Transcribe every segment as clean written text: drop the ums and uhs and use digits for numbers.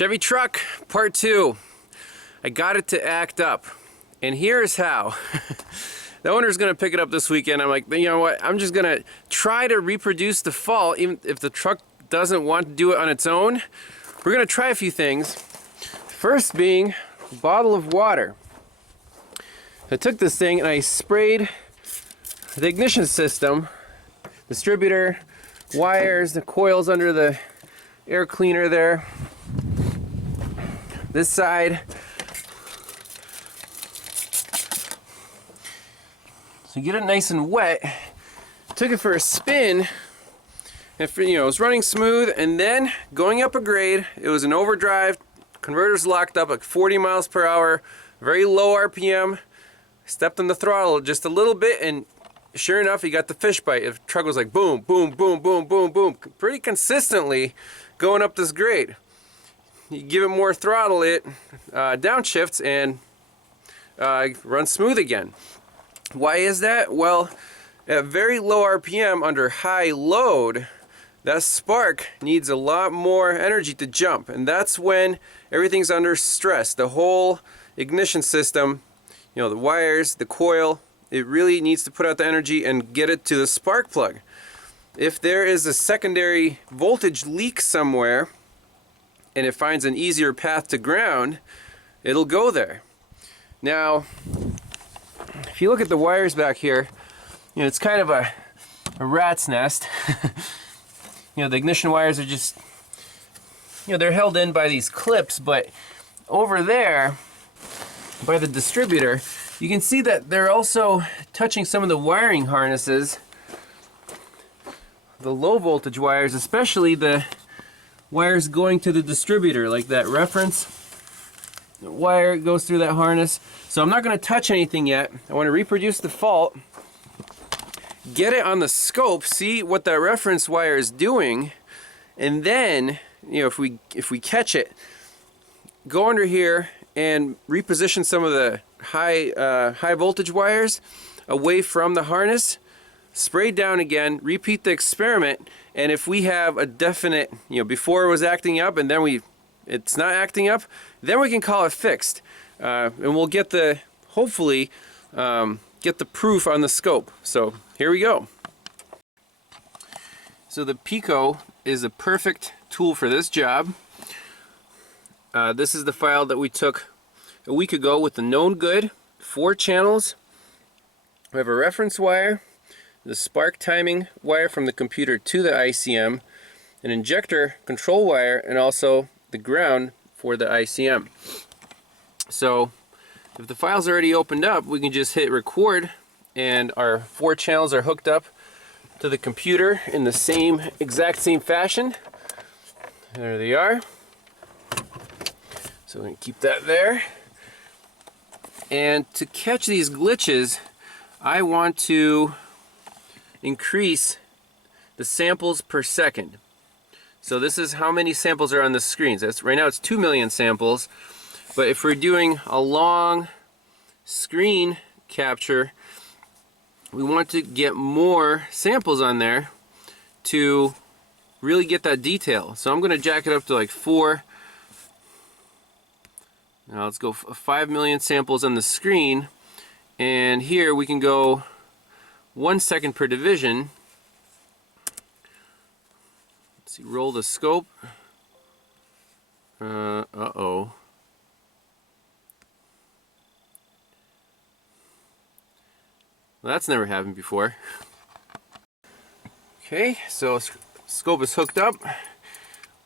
Chevy truck, part 2. I got it to act up. And here's how. The owner's gonna pick it up this weekend. I'm like, you know what? I'm just gonna try to reproduce the fault, even if the truck doesn't want to do it on its own. We're gonna try a few things. First being a bottle of water. I took this thing and I sprayed the ignition system, distributor, wires, the coils under the air cleaner there. This side. So get it nice and wet. Took it for a spin. And it was running smooth, and then going up a grade. It was an overdrive. Converter's locked up at 40 miles per hour. Very low RPM. Stepped on the throttle just a little bit, and sure enough, you got the fish bite. The truck was like boom, boom, boom, boom, boom, boom, pretty consistently going up this grade. You give it more throttle, it downshifts and runs smooth again. Why is that? Well, at very low RPM under high load, that spark needs a lot more energy to jump, and that's when everything's under stress. The whole ignition system, the wires, the coil, it really needs to put out the energy and get it to the spark plug. If there is a secondary voltage leak somewhere and it finds an easier path to ground, it'll go there. Now, if you look at the wires back here, it's kind of a rat's nest. The ignition wires are just, they're held in by these clips, but over there by the distributor, you can see that they're also touching some of the wiring harnesses, the low voltage wires, especially the wires going to the distributor, like that reference wire goes through that harness. So I'm not going to touch anything yet. I want to reproduce the fault, get it on the scope, see what that reference wire is doing, and then if we catch it, go under here and reposition some of the high voltage wires away from the harness, spray down again, repeat the experiment, and if we have a definite, before it was acting up and then it's not acting up, then we can call it fixed, and we'll get hopefully get the proof on the scope. So here we go. So the Pico is a perfect tool for this job. This is the file that we took a week ago with the known good, 4 channels. We have a reference wire, the spark timing wire from the computer to the ICM, an injector control wire, and also the ground for the ICM. So if the file's already opened up, we can just hit record, and our 4 channels are hooked up to the computer in the exact same fashion. There they are. So we're going to keep that there. And to catch these glitches, I want to increase the samples per second. So this is how many samples are on the screens. Right now it's 2 million samples, but if we're doing a long screen capture, we want to get more samples on there to really get that detail. So I'm going to jack it up to like 4. Now let's go 5 million samples on the screen, and here we can go 1 second per division. Let's see, roll the scope. Uh-oh. Well, that's never happened before. Okay, so scope is hooked up.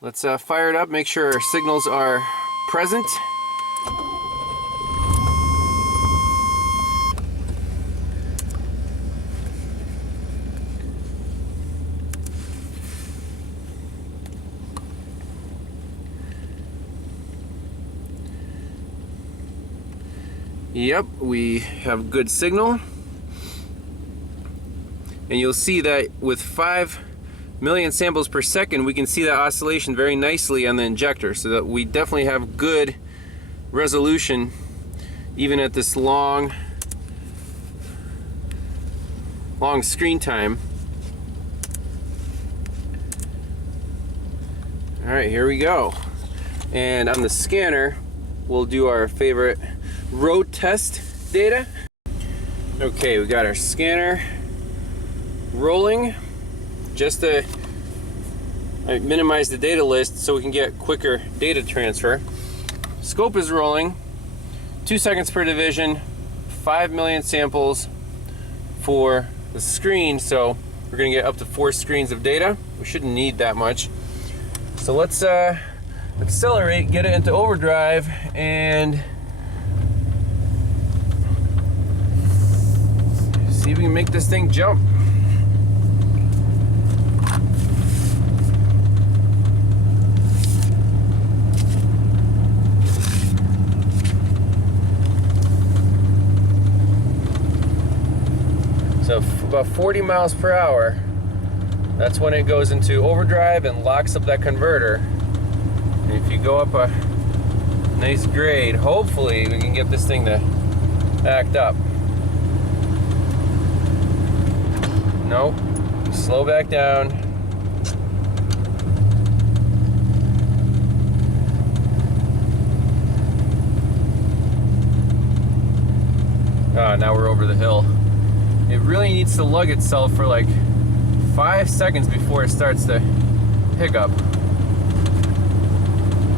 Let's fire it up, make sure our signals are present. Yep, we have good signal. And you'll see that with 5 million samples per second, we can see that oscillation very nicely on the injector, so that we definitely have good resolution even at this long screen time. Alright, here we go. And on the scanner, we'll do our favorite road test data. Okay, we got our scanner rolling just to minimize the data list so we can get quicker data transfer. Scope is rolling, 2 seconds per division, 5 million samples for the screen, so we're gonna get up to 4 screens of data. We shouldn't need that much. So let's accelerate, get it into overdrive, and see if we can make this thing jump. So about 40 miles per hour, that's when it goes into overdrive and locks up that converter. And if you go up a nice grade, hopefully we can get this thing to act up. Nope, slow back down. Ah, now we're over the hill. It really needs to lug itself for like 5 seconds before it starts to hiccup.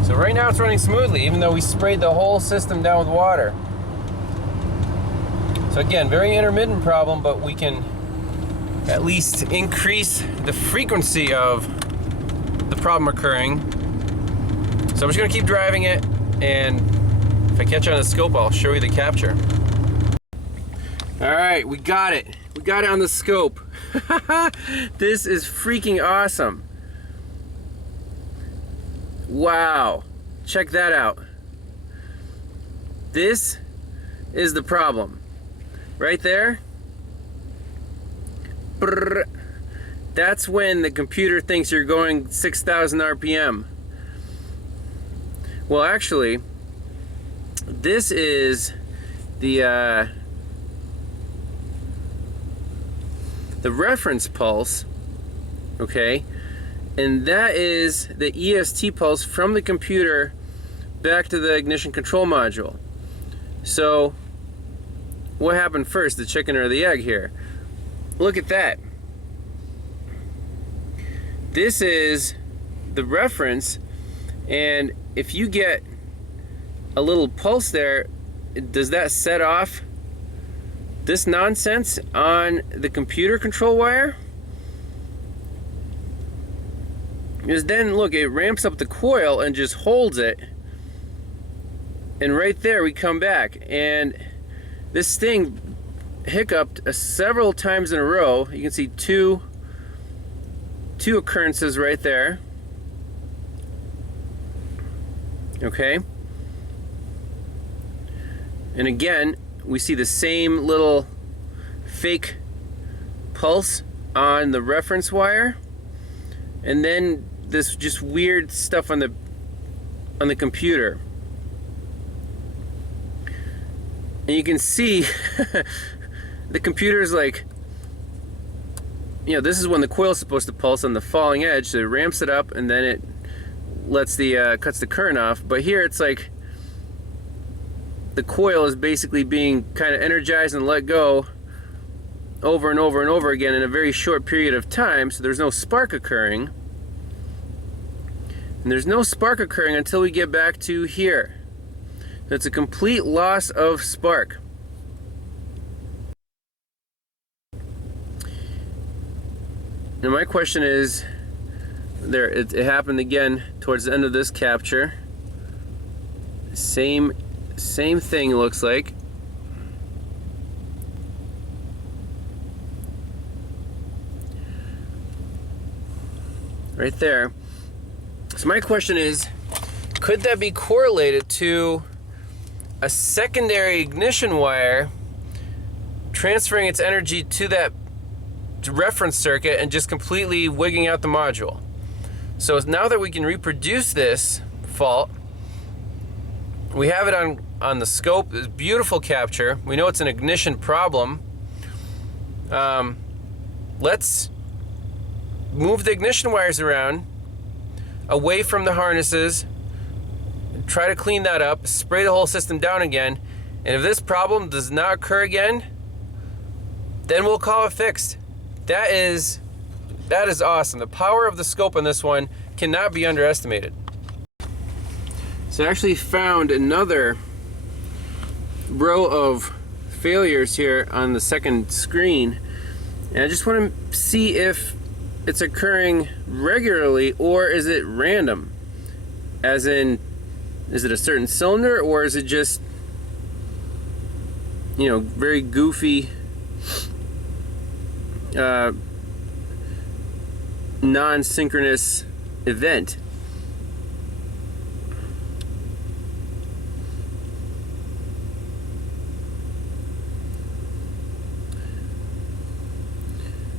So right now it's running smoothly, even though we sprayed the whole system down with water. So again, very intermittent problem, but we can at least increase the frequency of the problem occurring. So I'm just gonna keep driving it, and if I catch on the scope, I'll show you the capture. All right, we got it. We got it on the scope. This is freaking awesome. Wow, check that out. This is the problem. Right there. Brrr. That's when the computer thinks you're going 6,000 RPM. Well, actually, this is the reference pulse, okay? And that is the EST pulse from the computer back to the ignition control module. So, what happened first, the chicken or the egg here? Look at that. This is the reference, and if you get a little pulse there, does that set off this nonsense on the computer control wire? Because then look, it ramps up the coil and just holds it, and right there we come back, and this thing hiccuped several times in a row. You can see two occurrences right there. Okay, and again we see the same little fake pulse on the reference wire, and then this just weird stuff on the computer. And you can see the computer is like, you know, this is when the coil is supposed to pulse on the falling edge, so it ramps it up and then it lets the cuts the current off. But here it's like the coil is basically being kind of energized and let go over and over and over again in a very short period of time, so there's no spark occurring. And there's no spark occurring until we get back to here. It's a complete loss of spark. Now my question is, there, it happened again towards the end of this capture. Same thing looks like. Right there. So my question is, could that be correlated to a secondary ignition wire transferring its energy to that reference circuit and just completely wigging out the module? So now that we can reproduce this fault, we have it on the scope. It's beautiful capture. We know it's an ignition problem. Let's move the ignition wires around, away from the harnesses, try to clean that up, spray the whole system down again, and if this problem does not occur again, then we'll call it fixed. That is awesome. The power of the scope on this one cannot be underestimated. So I actually found another row of failures here on the second screen, and I just want to see if it's occurring regularly or is it random, as in, is it a certain cylinder or is it just, you know, very goofy non-synchronous event.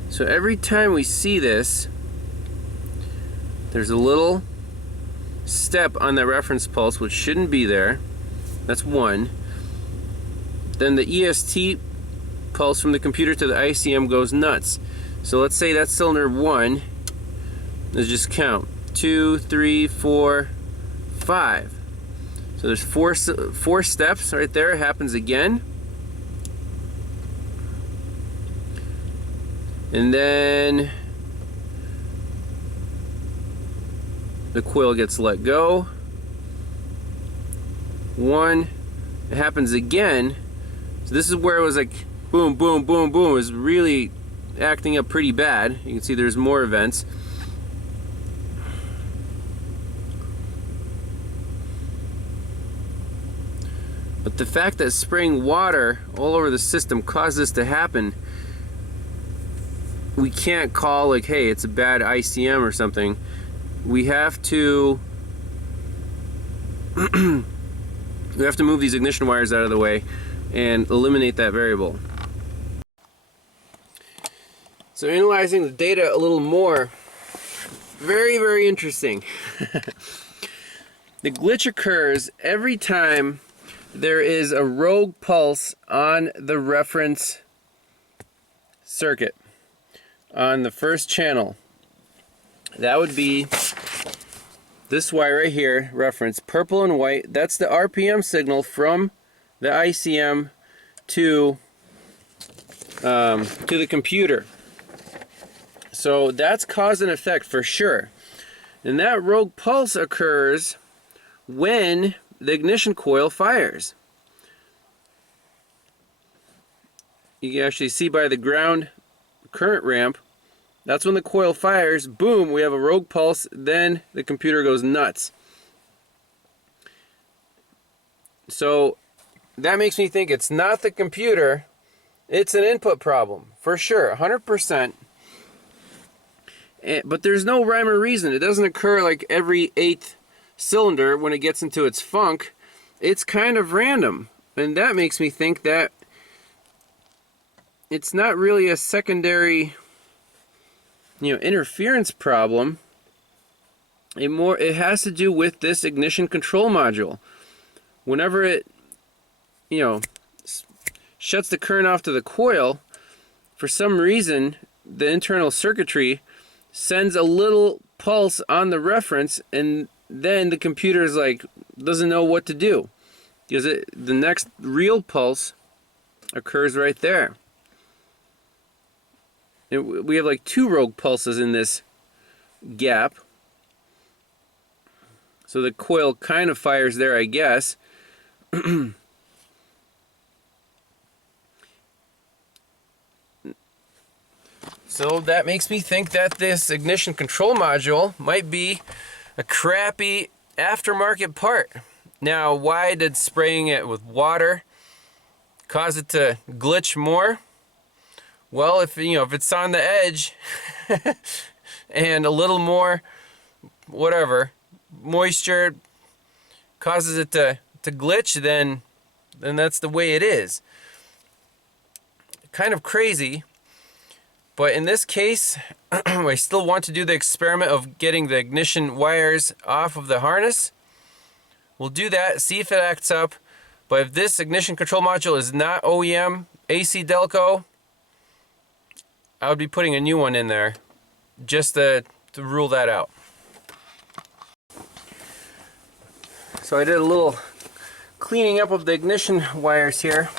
So every time we see this, there's a little step on the reference pulse which shouldn't be there. That's one. Then the EST pulse from the computer to the ICM goes nuts. So let's say that's cylinder 1. Let's just count. 2, 3, 4, 5. So there's four steps right there. It happens again. And then the coil gets let go. 1. It happens again. So this is where it was like boom, boom, boom, boom. It was really acting up pretty bad. You can see there's more events. But the fact that spraying water all over the system caused this to happen, we can't call like, hey, it's a bad ICM or something. We have to we have to move these ignition wires out of the way and eliminate that variable. So analyzing the data a little more, very, very interesting. The glitch occurs every time there is a rogue pulse on the reference circuit on the first channel. That would be this wire right here, reference, purple and white. That's the RPM signal from the ICM to the computer. So that's cause and effect for sure. And that rogue pulse occurs when the ignition coil fires. You can actually see by the ground current ramp, that's when the coil fires. Boom, we have a rogue pulse, then the computer goes nuts. So that makes me think it's not the computer, it's an input problem for sure, 100%. But there's no rhyme or reason. It doesn't occur like every 8th cylinder when it gets into its funk. It's kind of random, and that makes me think that it's not really a secondary, you know, interference problem. It has to do with this ignition control module. Whenever it, you know, shuts the current off to the coil, for some reason the internal circuitry sends a little pulse on the reference, and then the computer is like, doesn't know what to do, because the next real pulse occurs right there. And we have like 2 rogue pulses in this gap, so the coil kind of fires there, I guess. So that makes me think that this ignition control module might be a crappy aftermarket part. Now, why did spraying it with water cause it to glitch more? Well, if it's on the edge and a little more, whatever, moisture causes it to glitch, then that's the way it is. Kind of crazy. But in this case, I still want to do the experiment of getting the ignition wires off of the harness. We'll do that, see if it acts up. But if this ignition control module is not OEM AC Delco, I would be putting a new one in there just to rule that out. So I did a little cleaning up of the ignition wires here.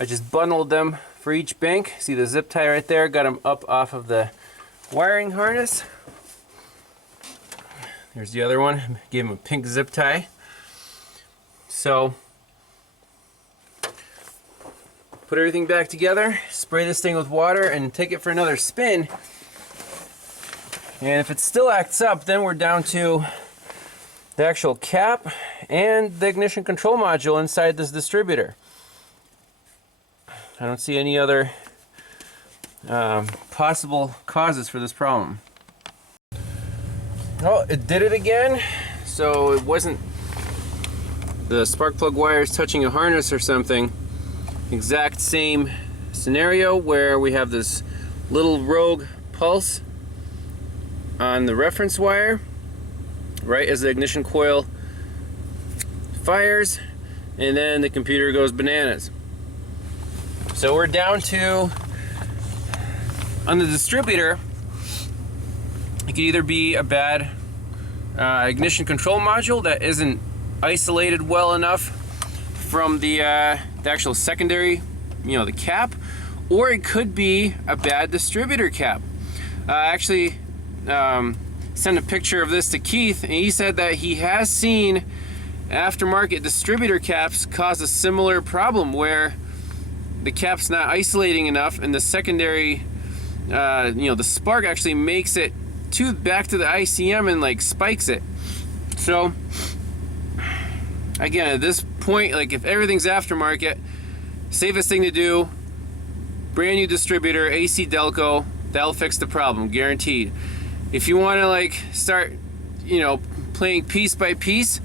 I just bundled them for each bank. See the zip tie right there? Got them up off of the wiring harness. There's the other one. Gave him a pink zip tie. So put everything back together, spray this thing with water, and take it for another spin. And if it still acts up, then we're down to the actual cap and the ignition control module inside this distributor. I don't see any other possible causes for this problem. Oh, it did it again. So it wasn't the spark plug wires touching a harness or something. Exact same scenario where we have this little rogue pulse on the reference wire right as the ignition coil fires, and then the computer goes bananas. So we're down to, on the distributor, it could either be a bad ignition control module that isn't isolated well enough from the actual secondary, the cap, or it could be a bad distributor cap. Actually sent a picture of this to Keith, and he said that he has seen aftermarket distributor caps cause a similar problem where the cap's not isolating enough, and the secondary, the spark actually makes it back to the ICM and like spikes it. So again, at this point, like if everything's aftermarket, safest thing to do, brand new distributor, AC Delco, that'll fix the problem, guaranteed. If you want to like start, playing piece by piece,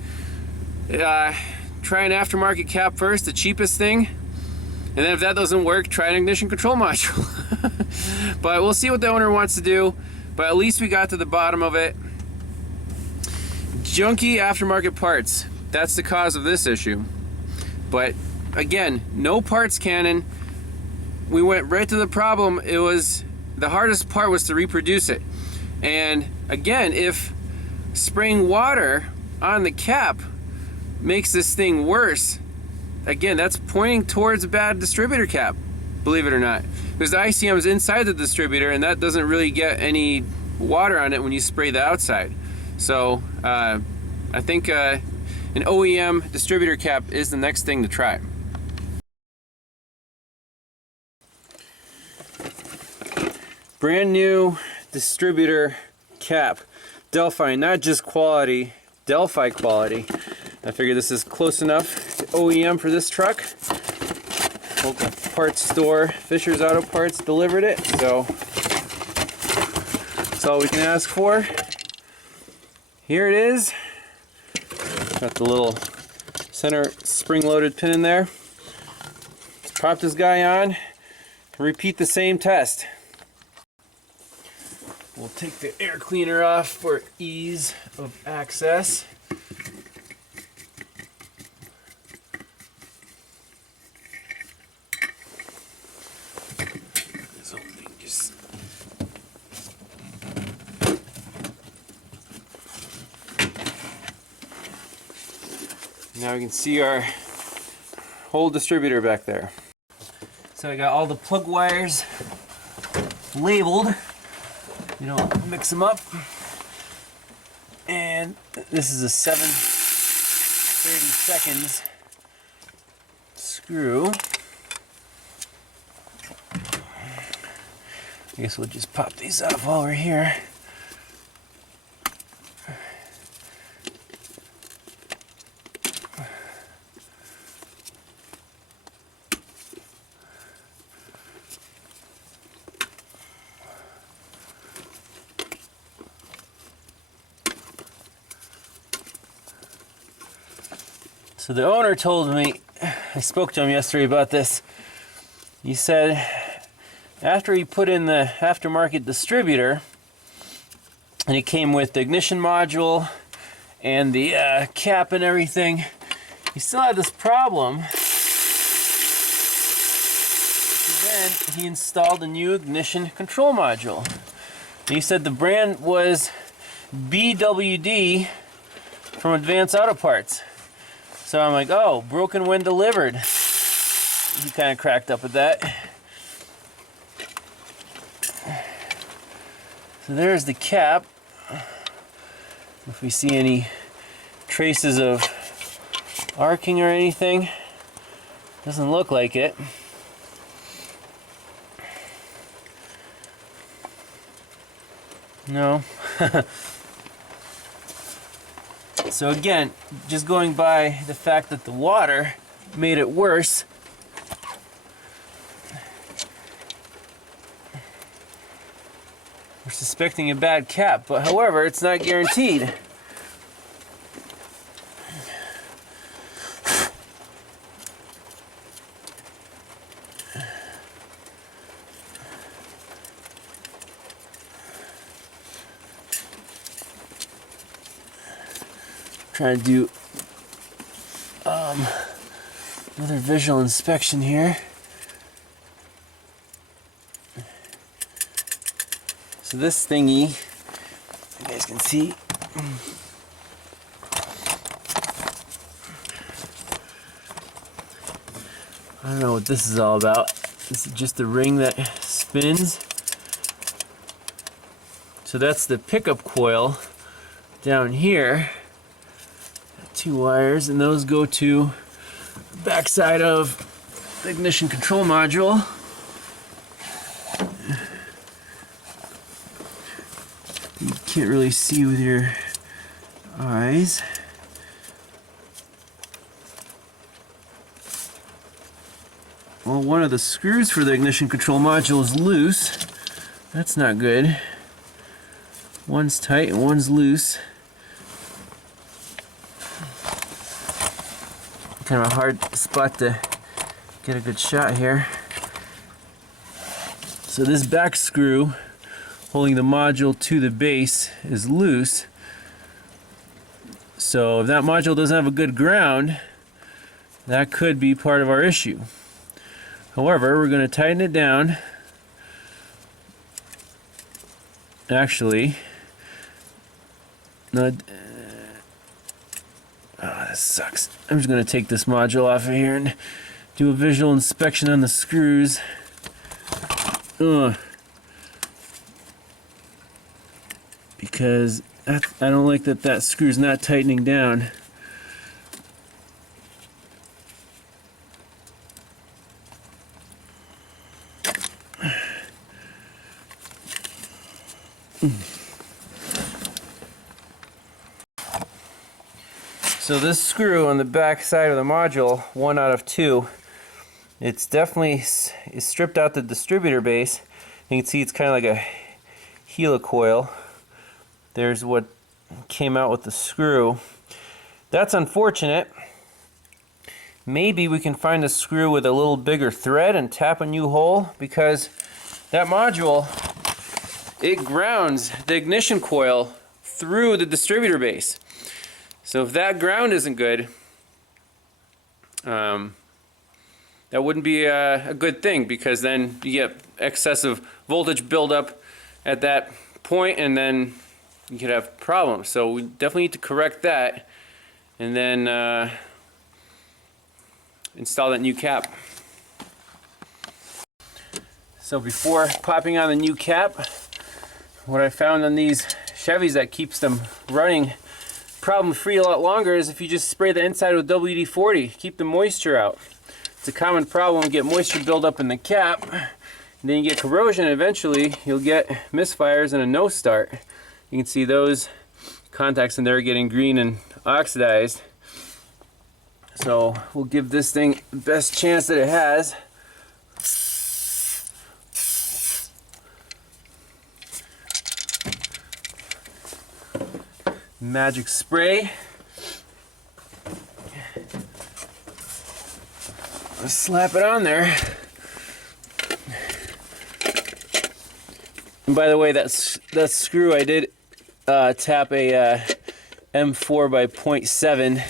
try an aftermarket cap first, the cheapest thing, and then if that doesn't work, try an ignition control module. But we'll see what the owner wants to do, but at least we got to the bottom of it. Junky aftermarket parts, that's the cause of this issue. But again, no parts canon. We went right to the problem. It was, the hardest part was to reproduce it. And again, if spraying water on the cap makes this thing worse, again, that's pointing towards a bad distributor cap, believe it or not. Because the ICM is inside the distributor, and that doesn't really get any water on it when you spray the outside. So I think an OEM distributor cap is the next thing to try. Brand new distributor cap, Delphi, not just quality, Delphi quality. I figured this is close enough to OEM for this truck. Local parts store, Fisher's Auto Parts, delivered it, so that's all we can ask for. Here it is. Got the little center spring-loaded pin in there. Let's pop this guy on and repeat the same test. We'll take the air cleaner off for ease of access. Now we can see our whole distributor back there. So I got all the plug wires labeled. You don't mix them up. And this is a 7/32 screw. I guess we'll just pop these off while we're here. So the owner told me, I spoke to him yesterday about this. He said after he put in the aftermarket distributor, and it came with the ignition module and the cap and everything, he still had this problem. So then he installed a new ignition control module. And he said the brand was BWD from Advanced Auto Parts. So I'm like, oh, broken when delivered. He kind of cracked up at that. So there's the cap. If we see any traces of arcing or anything, doesn't look like it. No. So again, just going by the fact that the water made it worse, we're suspecting a bad cap, but however, it's not guaranteed. Trying to do another visual inspection here. So this thingy, you guys can see, I don't know what this is all about. This is just a ring that spins. So that's the pickup coil down here. 2 wires, and those go to the backside of the ignition control module. You can't really see with your eyes. Well, one of the screws for the ignition control module is loose. That's not good. One's tight and one's loose. Kind of a hard spot to get a good shot here. So this back screw holding the module to the base is loose. So if that module doesn't have a good ground, that could be part of our issue. However, we're going to tighten it down. Actually, no. Oh, that sucks. I'm just going to take this module off of here and do a visual inspection on the screws. Because I don't like that screw's not tightening down. So this screw on the back side of the module, 1 out of 2, it's definitely stripped out the distributor base. You can see it's kind of like a helicoil. There's what came out with the screw. That's unfortunate. Maybe we can find a screw with a little bigger thread and tap a new hole, because that module, it grounds the ignition coil through the distributor base. So if that ground isn't good, that wouldn't be a good thing, because then you get excessive voltage buildup at that point, and then you could have problems. So we definitely need to correct that, and then install that new cap. So before popping on the new cap, what I found on these Chevys that keeps them running problem-free a lot longer is if you just spray the inside with WD-40, keep the moisture out. It's a common problem, get moisture buildup in the cap, and then you get corrosion, and eventually you'll get misfires and a no start. You can see those contacts in there getting green and oxidized. So we'll give this thing the best chance that it has. Magic spray. Let's slap it on there. And by the way, that screw, I did tap a M4 by 0.7.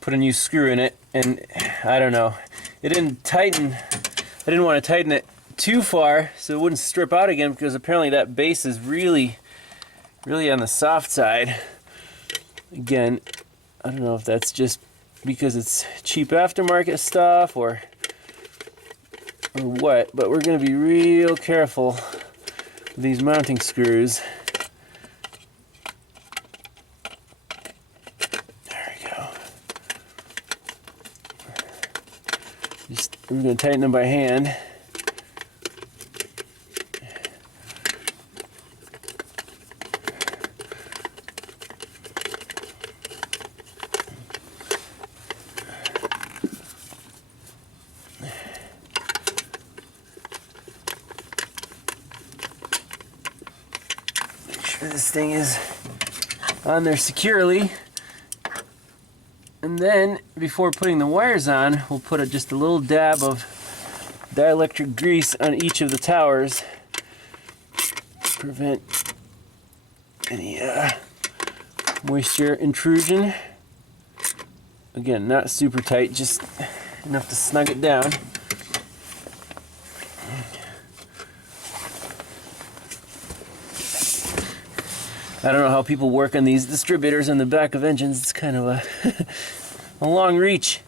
Put a new screw in it, and I don't know. It didn't tighten. I didn't want to tighten it too far so it wouldn't strip out again, because apparently that base is really on the soft side. Again, I don't know if that's just because it's cheap aftermarket stuff or what, but we're going to be real careful with these mounting screws. There we go. We're going to tighten them by hand. This thing is on there securely, and then before putting the wires on, we'll put just a little dab of dielectric grease on each of the towers to prevent any moisture intrusion. Again, not super tight, just enough to snug it down. I don't know how people work on these distributors on the back of engines. It's kind of a long reach.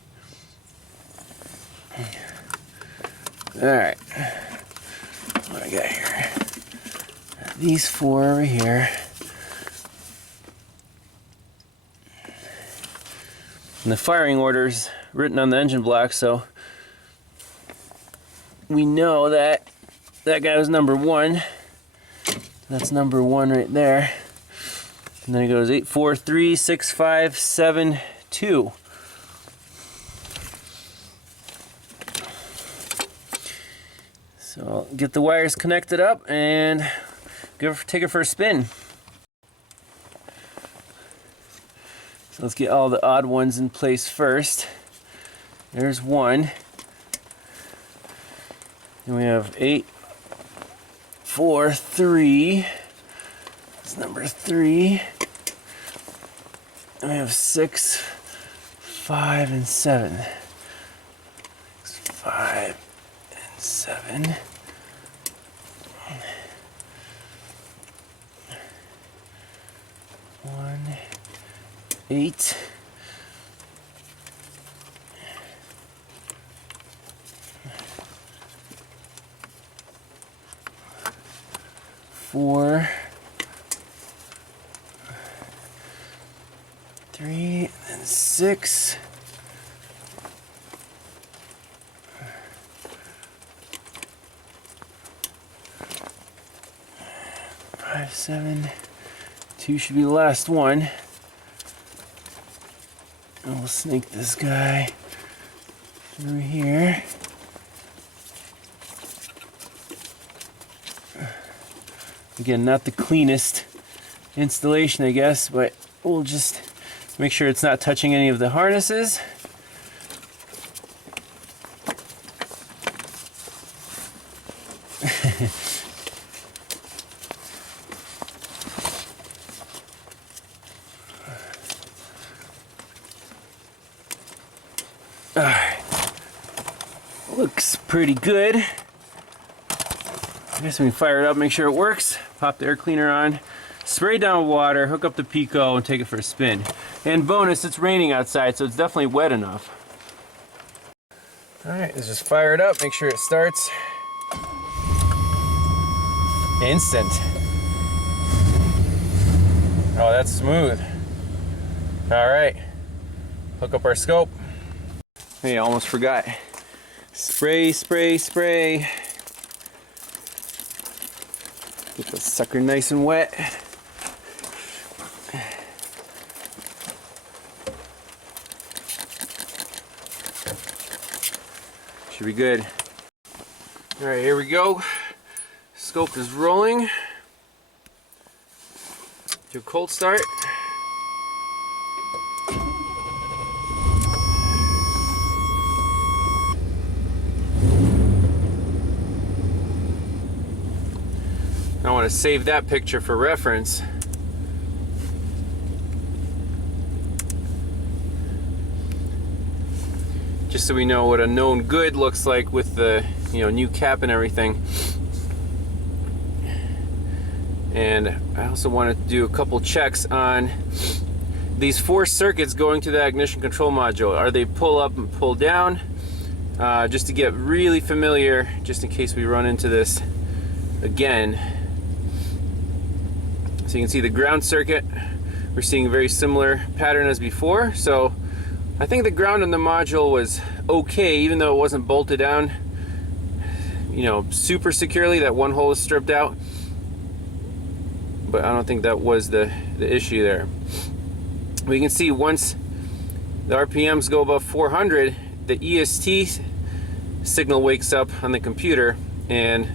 Alright. What I got here? These four over here. And the firing order's written on the engine block, so we know that that guy was number 1. That's number 1 right there. And then it goes 8, 4, 3, 6, 5, 7, 2. So I'll get the wires connected up and take it for a spin. So let's get all the odd ones in place first. There's 1. And we have 8, 4, 3. That's number 3. And we have 6, 5, and 7. 6, 5, and 7. One, 8. Four, 3, and 6. 5, 7. 2 should be the last one. And we'll snake this guy through here. Again, not the cleanest installation, I guess, but we'll just make sure it's not touching any of the harnesses. Alright. Looks pretty good. I guess we can fire it up, make sure it works. Pop the air cleaner on, spray down water, hook up the Pico, and take it for a spin. And bonus, it's raining outside, so it's definitely wet enough. Alright, let's just fire it up, make sure it starts. Instant. Oh, that's smooth. Alright, hook up our scope. Hey, I almost forgot. Spray, spray, spray. Get the sucker nice and wet. Should be good. All right, here we go. Scope is rolling. Do a cold start. I want to save that picture for reference. Just so we know what a known good looks like with the, new cap and everything. And I also want to do a couple checks on these 4 circuits going to the ignition control module. Are they pull up and pull down? Just to get really familiar, just in case we run into this again. So you can see the ground circuit. We're seeing a very similar pattern as before. So I think the ground on the module was okay, even though it wasn't bolted down, you know, super securely. That one hole is stripped out. But I don't think that was the issue there. We can see once the RPMs go above 400, the EST signal wakes up on the computer and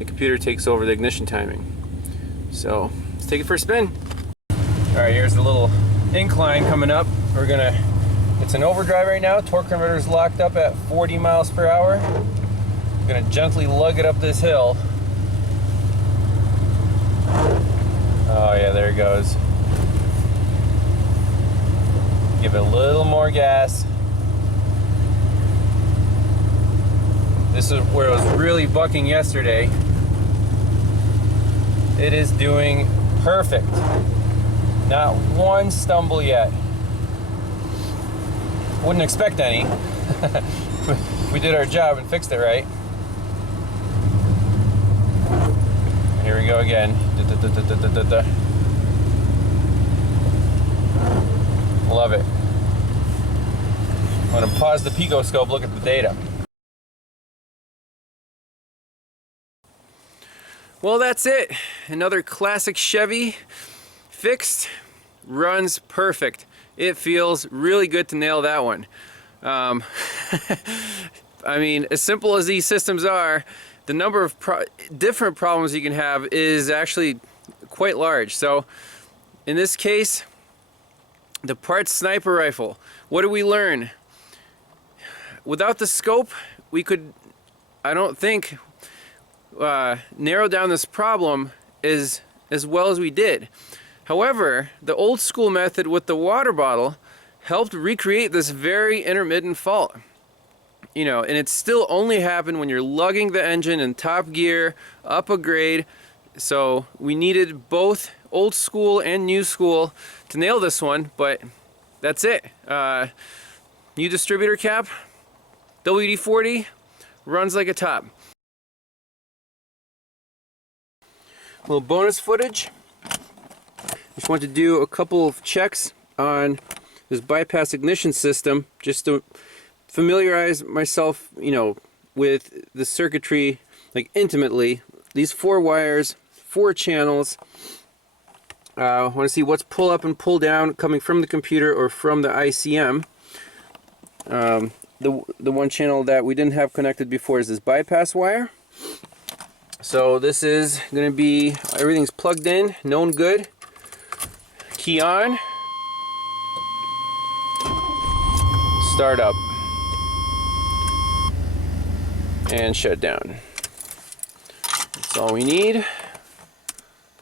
the computer takes over the ignition timing. So let's take it for a spin. Alright, here's the little incline coming up. It's an overdrive right now. Torque converter is locked up at 40 miles per hour. I'm gonna gently lug it up this hill. Oh yeah, there it goes. Give it a little more gas. This is where it was really bucking yesterday. It is doing perfect. Not one stumble yet. Wouldn't expect any. We did our job and fixed it right. Here we go again. Love it. I'm going to pause the PicoScope, look at the data. Well, that's it. Another classic Chevy fixed, runs perfect. It feels really good to nail that one. I mean, as simple as these systems are, the number of different problems you can have is actually quite large. So in this case, the parts sniper rifle, what do we learn? Without the scope, we could, I don't think, narrow down this problem as well as we did. However, the old school method with the water bottle helped recreate this very intermittent fault. You know, and it still only happened when you're lugging the engine in top gear, up a grade. So we needed both old school and new school to nail this one, but that's it. New distributor cap, WD-40, runs like a top. A little bonus footage. Just want to do a couple of checks on this bypass ignition system just to familiarize myself, you know, with the circuitry like intimately. These 4 wires, 4 channels. I want to see what's pull up and pull down coming from the computer or from the ICM. The one channel that we didn't have connected before is this bypass wire. So this is going to be, everything's plugged in, known good. Key on. Start up. And shut down. That's all we need.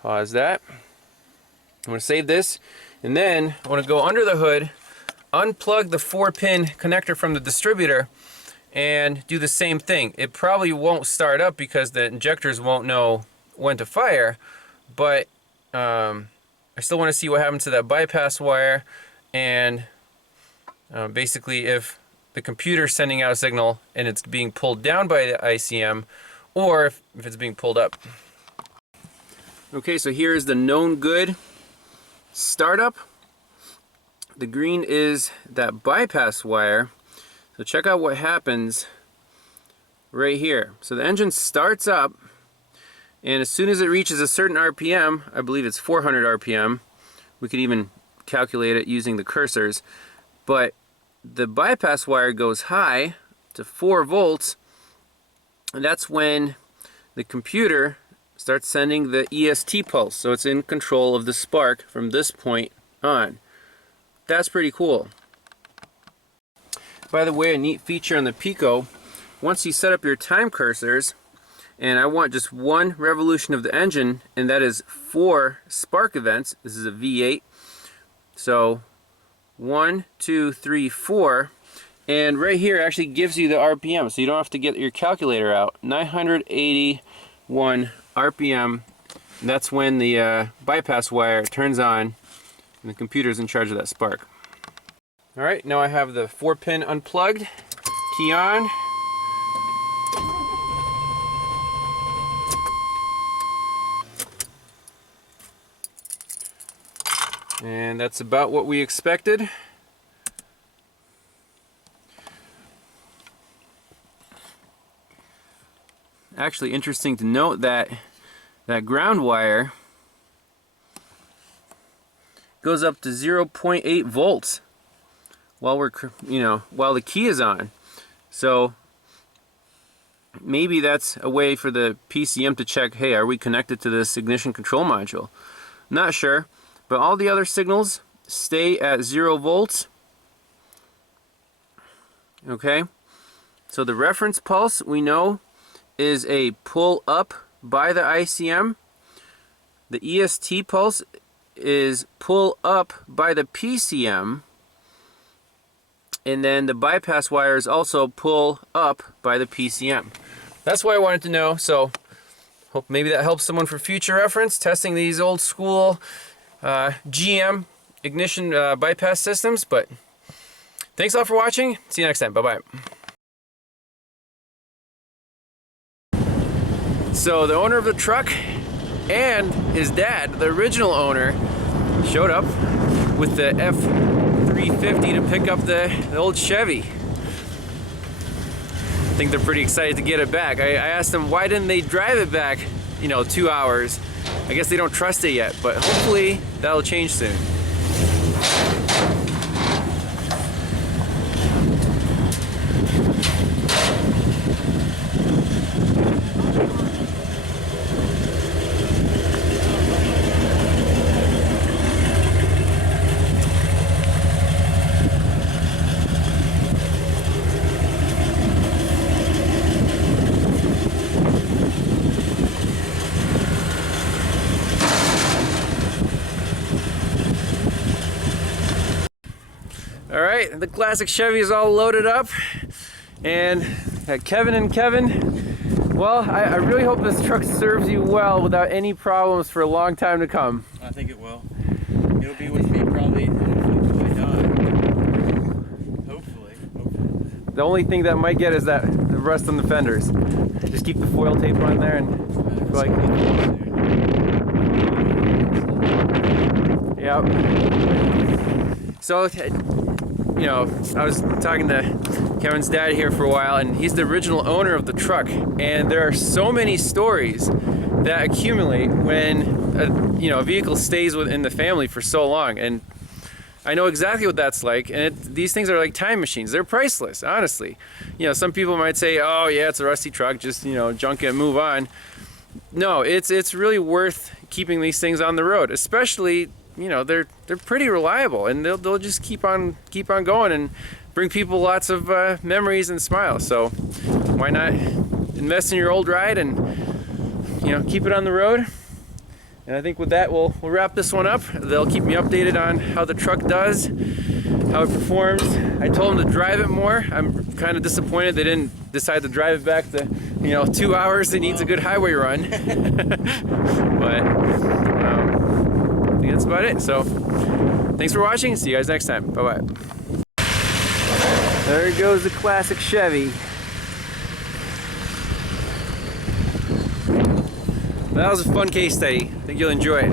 Pause that. I'm going to save this, and then I want to go under the hood, unplug the 4-pin connector from the distributor, and do the same thing. It probably won't start up because the injectors won't know when to fire, but I still want to see what happens to that bypass wire, and basically if the computer's sending out a signal and it's being pulled down by the ICM, or if it's being pulled up. Okay, so here's the known good startup. The green is that bypass wire. So check out what happens right here. So the engine starts up, and as soon as it reaches a certain RPM, I believe it's 400 RPM, we could even calculate it using the cursors, but the bypass wire goes high to 4 volts, and that's when the computer starts sending the EST pulse. So it's in control of the spark from this point on. That's pretty cool. By the way, a neat feature on the Pico, once you set up your time cursors, and I want just 1 revolution of the engine, and that is 4 spark events. This is a V8. So 1, 2, 3, 4. And right here actually gives you the RPM, so you don't have to get your calculator out. 981 RPM. That's when the bypass wire turns on And the computer's in charge of that spark. All right, now I have the 4-pin unplugged, key on. And that's about what we expected. Actually, interesting to note that that ground wire goes up to 0.8 volts while we're, while the key is on. So maybe that's a way for the PCM to check, hey, are we connected to this ignition control module? Not sure, but all the other signals stay at 0 volts. Okay, so the reference pulse we know is a pull up by the ICM. The EST pulse is pull up by the PCM, and then the bypass wire is also pull up by the PCM. That's what I wanted to know, so hope maybe that helps someone for future reference testing these old school GM ignition bypass systems. But thanks all for watching. See you next time. Bye bye. So the owner of the truck and his dad, the original owner, showed up with the F350 to pick up the old Chevy. I think they're pretty excited to get it back. I asked them why didn't they drive it back, 2 hours. I guess they don't trust it yet, but hopefully that'll change soon. Alright, the classic Chevy is all loaded up, and Kevin and Kevin, well, I really hope this truck serves you well without any problems for a long time to come. I think it will. It'll be with me probably until I die. Hopefully. The only thing that might get is that the rust on the fenders. Just keep the foil tape on there and like. Yep. So, I was talking to Kevin's dad here for a while, and he's the original owner of the truck. And there are so many stories that accumulate when a vehicle stays within the family for so long. And I know exactly what that's like. And these things are like time machines. They're priceless, honestly. Some people might say, "Oh yeah, it's a rusty truck. Just junk it and move on." No, it's really worth keeping these things on the road, especially. They're pretty reliable, and they'll just keep on going and bring people lots of memories and smiles. So why not invest in your old ride and keep it on the road? And I think with that we'll wrap this one up. They'll keep me updated on how the truck does, how it performs. I told them to drive it more. I'm kind of disappointed they didn't decide to drive it back to 2 hours. It needs a good highway run. But I think that's about it. So thanks for watching. See you guys next time. Bye bye. There goes the classic Chevy. That was a fun case study. I think you'll enjoy it.